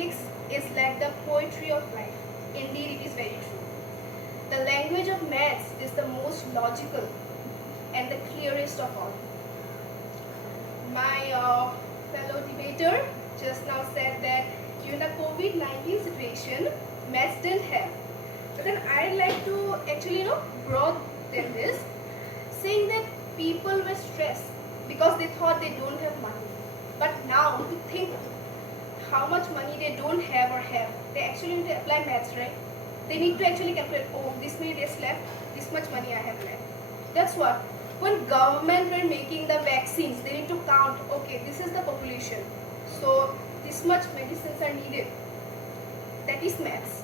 mathematics is like the poetry of life. Indeed, it is very true. The language of maths is the most logical and the clearest of all. My fellow debater just now said that during the COVID-19 situation, maths didn't have. But then I'd like to actually, broaden this, saying that people were stressed because they thought they don't have money. But now, to think how much money they don't have or have, they actually need to apply maths, right? They need to actually calculate, oh, this many days left, this much money I have left. That's what. When government were making the vaccines, they need to count, okay, this is the population. So, this much medicines are needed. That is maths.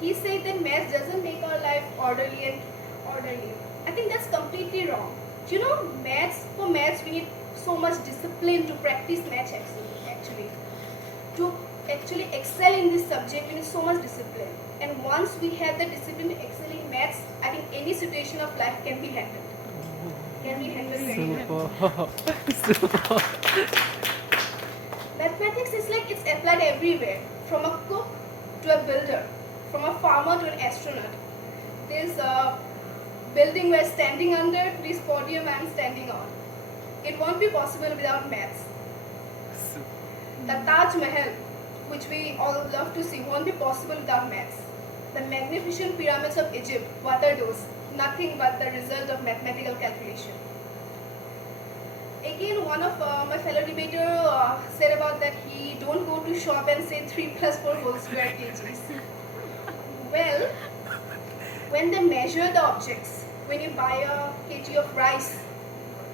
He said that maths doesn't make our life orderly and orderly. I think that's completely wrong. For maths we need so much discipline to practice maths actually. To actually excel in this subject we need so much discipline. And once we have the discipline to excel in maths, I think any situation of life can be handled. Can be handled very well. Super. Mathematics is like it's applied everywhere, from a cook to a builder, from a farmer to an astronaut. This building we're standing under, this podium I'm standing on. It won't be possible without maths. The Taj Mahal, which we all love to see, won't be possible without maths. The magnificent pyramids of Egypt, what are those? Nothing but the result of mathematical calculation. Again, one of my fellow debater said about that he don't go to shop and say 3 plus 4 whole square kgs. Well, when they measure the objects, when you buy a kg of rice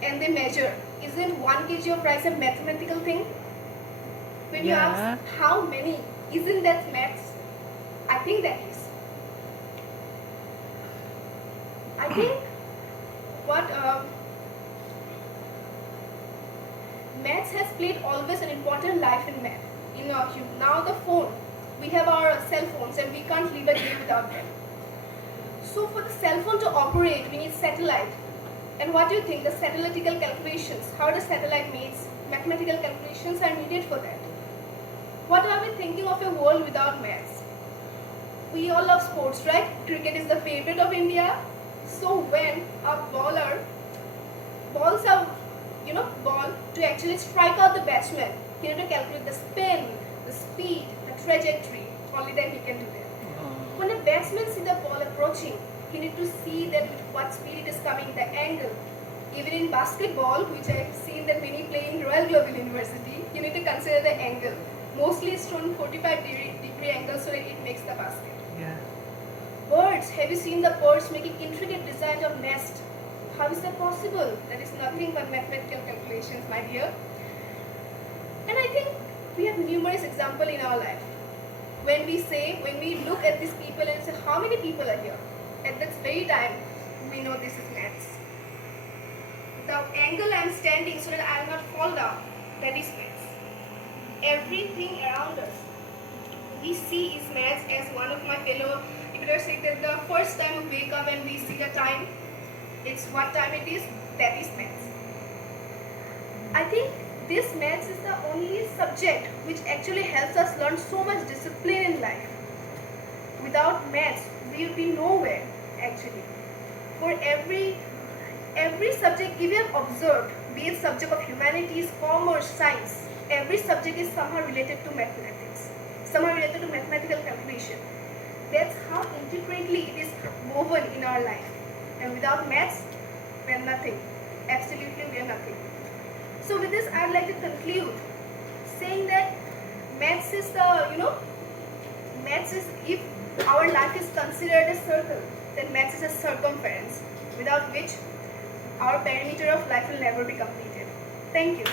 and they measure, isn't 1 kg of rice a mathematical thing? When you ask how many, isn't that maths? I think that is. I think what maths has played always an important life in math. Now the phone, we have our cell phones and we can't live a day without them. So for the cell phone to operate, we need satellite. And what do you think? The satellitical calculations, how the satellite makes mathematical calculations are needed for that. What are we thinking of a world without maths? We all love sports, right? Cricket is the favorite of India. So when a bowler balls a ball to actually strike out the batsman, he need to calculate the spin, the speed, the trajectory. Only then he can do that. When a batsman sees the ball approaching, he need to see that with what speed it is coming, the angle. Even in basketball, which I have seen that many play in Royal Global University, you need to consider the angle. Mostly it's shown 45-degree angle so that it makes the basket. Yeah. Birds, have you seen the birds making intricate designs of nest? How is that possible? That is nothing but mathematical calculations, my dear. And I think we have numerous examples in our life. When we look at these people and say, how many people are here? At that very time, we know this is maths. The angle I am standing so that I will not fall down, that is maths. Everything around us we see is maths. As one of my fellow debaters said that the first time we wake up and we see the time, it's what time it is, that is maths. I think this maths is the only subject which actually helps us learn so much discipline in life. Without maths, we will be nowhere actually. For every subject if you have observed, be it subject of humanities, commerce, science, every subject is somehow related to mathematics, somehow related to mathematical calculation. That's how intricately it is woven in our life. And without maths, we are nothing. Absolutely, we are nothing. So with this, I'd like to conclude saying that maths is maths is, if our life is considered a circle, then maths is a circumference, without which our perimeter of life will never be completed. Thank you.